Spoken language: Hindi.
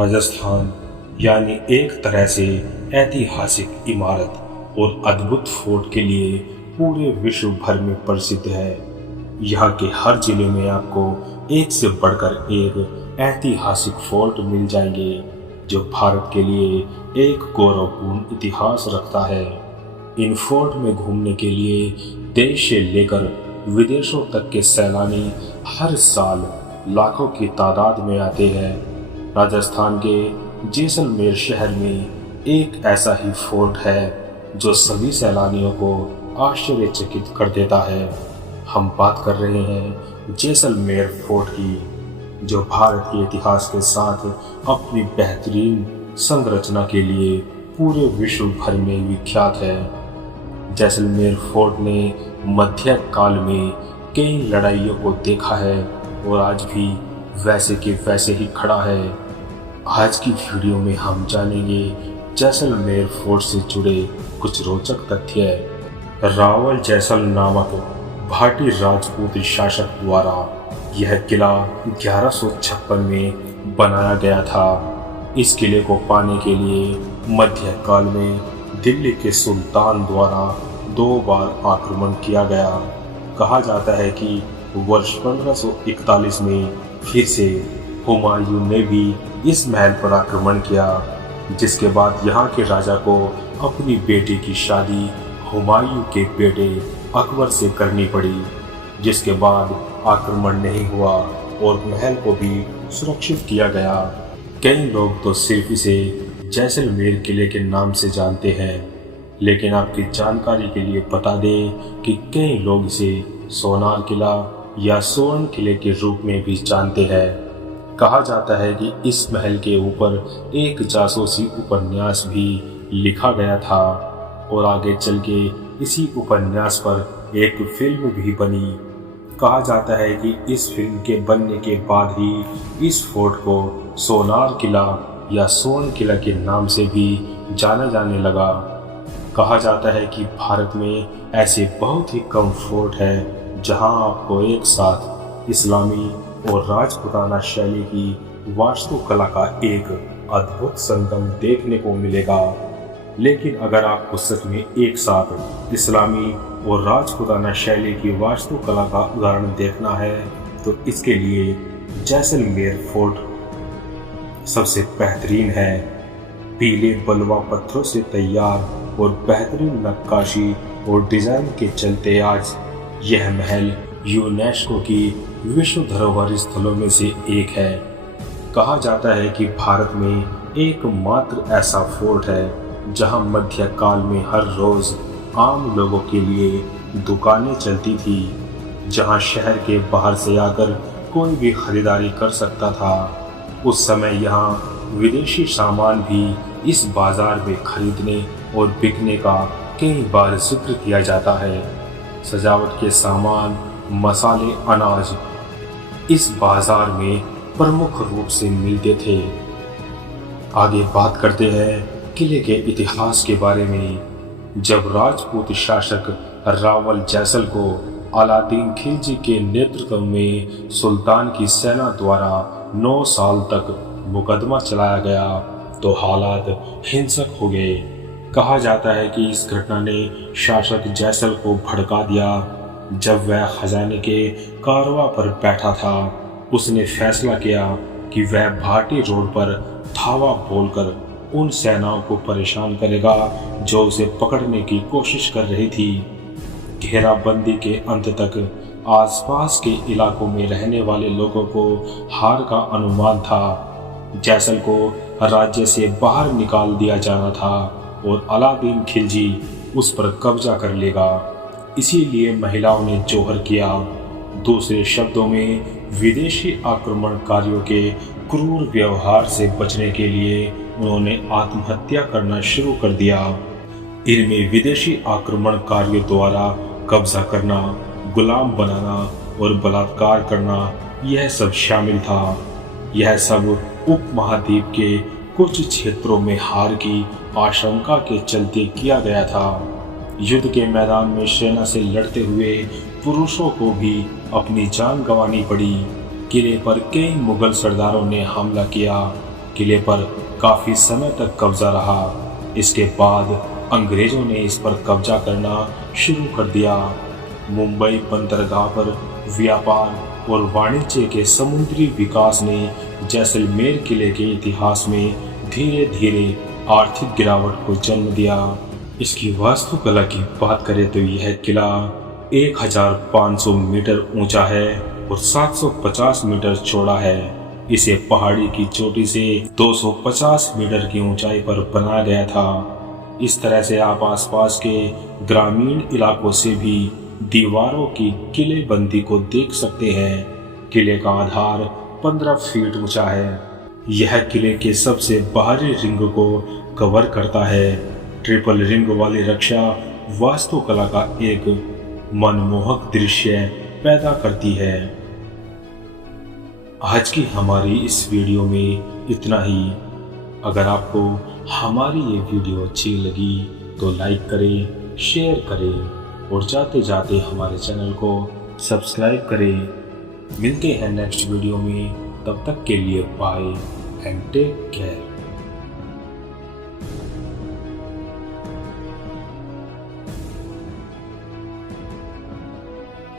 राजस्थान यानी एक तरह से ऐतिहासिक इमारत और अद्भुत फोर्ट के लिए पूरे विश्व भर में प्रसिद्ध है। यहाँ के हर जिले में आपको एक से बढ़कर एक ऐतिहासिक फोर्ट मिल जाएंगे जो भारत के लिए एक गौरवपूर्ण इतिहास रखता है। इन फोर्ट में घूमने के लिए देश से लेकर विदेशों तक के सैलानी हर साल लाखों की तादाद में आते हैं। राजस्थान के जैसलमेर शहर में एक ऐसा ही फोर्ट है जो सभी सैलानियों को आश्चर्यचकित कर देता है। हम बात कर रहे हैं जैसलमेर फोर्ट की, जो भारत के इतिहास के साथ अपनी बेहतरीन संरचना के लिए पूरे विश्व भर में विख्यात है। जैसलमेर फोर्ट ने मध्य काल में कई लड़ाइयों को देखा है और आज भी वैसे के वैसे ही खड़ा है। आज की वीडियो में हम जानेंगे जैसलमेर फोर्ट से जुड़े कुछ रोचक तथ्य। रावल जैसल नामक भाटी राजपूत शासक द्वारा यह किला 1156 में बनाया गया था। इस किले को पाने के लिए मध्यकाल में दिल्ली के सुल्तान द्वारा 2 बार आक्रमण किया गया। कहा जाता है कि वर्ष 1541 में फिर से हुमायूं ने भी इस महल पर आक्रमण किया, जिसके बाद यहाँ के राजा को अपनी बेटी की शादी हुमायूं के बेटे अकबर से करनी पड़ी, जिसके बाद आक्रमण नहीं हुआ और महल को भी सुरक्षित किया गया। कई लोग तो सिर्फ इसे जैसलमेर किले के नाम से जानते हैं, लेकिन आपकी जानकारी के लिए बता दें कि कई लोग इसे सोनार किला या स्वर्ण किले के रूप में भी जानते हैं। कहा जाता है कि इस महल के ऊपर एक जासूसी उपन्यास भी लिखा गया था और आगे चल के इसी उपन्यास पर एक फिल्म भी बनी। कहा जाता है कि इस फिल्म के बनने के बाद ही इस फोर्ट को सोनार किला या स्वर्ण किला के नाम से भी जाना जाने लगा। कहा जाता है कि भारत में ऐसे बहुत ही कम फोर्ट हैं जहां आपको एक साथ इस्लामी और राजपूताना शैली की वास्तुकला का एक अद्भुत संगम देखने को मिलेगा। लेकिन अगर आपको सच में एक साथ इस्लामी और राजपूताना शैली की वास्तुकला का उदाहरण देखना है तो इसके लिए जैसलमेर फोर्ट सबसे बेहतरीन है। पीले बलुआ पत्थरों से तैयार और बेहतरीन नक्काशी और डिजाइन के चलते आज यह महल यूनेस्को की विश्व धरोहर स्थलों में से एक है। कहा जाता है कि भारत में एकमात्र ऐसा फोर्ट है जहां मध्यकाल में हर रोज आम लोगों के लिए दुकानें चलती थी, जहां शहर के बाहर से आकर कोई भी खरीदारी कर सकता था। उस समय यहां विदेशी सामान भी इस बाजार में खरीदने और बिकने का कई बार जिक्र किया जाता है। सजावट के सामान, मसाले, अनाज इस बाजार में प्रमुख रूप से मिलते थे। आगे बात करते हैं किले के इतिहास के बारे में। जब राजपूत शासक रावल जैसल को अलादीन खिलजी के नेतृत्व में सुल्तान की सेना द्वारा 9 साल तक मुकदमा चलाया गया तो हालात हिंसक हो गए। कहा जाता है कि इस घटना ने शासक जैसल को भड़का दिया। जब वह खजाने के कारवां पर बैठा था, उसने फैसला किया कि वह भाटी रोड पर धावा बोलकर उन सेनाओं को परेशान करेगा जो उसे पकड़ने की कोशिश कर रही थी। घेराबंदी के अंत तक आसपास के इलाकों में रहने वाले लोगों को हार का अनुमान था। जैसल को राज्य से बाहर निकाल दिया जाना था और अलादीन खिलजी उस पर कब्जा कर लेगा। इसीलिए महिलाओं ने जोहर किया। दूसरे शब्दों में विदेशी आक्रमणकारियों के क्रूर व्यवहार से बचने के लिए उन्होंने आत्महत्या करना शुरू कर दिया। इनमें विदेशी आक्रमणकारियों द्वारा कब्जा करना, गुलाम बनाना और बलात्कार करना, यह सब शामिल था। यह सब उपमहाद्वीप के कुछ क्षेत्रों में हार की आशंका के चलते किया गया था। युद्ध के मैदान में सेना से लड़ते हुए पुरुषों को भी अपनी जान गंवानी पड़ी। किले पर कई मुगल सरदारों ने हमला किया, किले पर काफी समय तक कब्जा रहा। इसके बाद अंग्रेजों ने इस पर कब्जा करना शुरू कर दिया। मुंबई बंदरगाह पर व्यापार और वाणिज्य के समुद्री विकास ने जैसलमेर किले के इतिहास में धीरे धीरे आर्थिक गिरावट को जन्म दिया। इसकी वास्तुकला की बात करें तो यह किला 1500 मीटर ऊंचा है और 750 मीटर चौड़ा है। इसे पहाड़ी की चोटी से 250 मीटर की ऊंचाई पर बनाया गया था। इस तरह से आप आसपास के ग्रामीण इलाकों से भी दीवारों की किलेबंदी को देख सकते हैं। किले का आधार 15 फीट ऊंचा है। यह किले के सबसे बाहरी रिंग को कवर करता है। ट्रिपल रिंग वाली रक्षा वास्तुकला का एक मनमोहक दृश्य पैदा करती है। आज की हमारी इस वीडियो में इतना ही। अगर आपको हमारी ये वीडियो अच्छी लगी तो लाइक करें, शेयर करें और जाते जाते हमारे चैनल को सब्सक्राइब करें। मिलते हैं नेक्स्ट वीडियो में, तब तक के लिए बाय एंड टेक केयर।